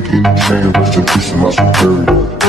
cake in the pan, just piece of my superior.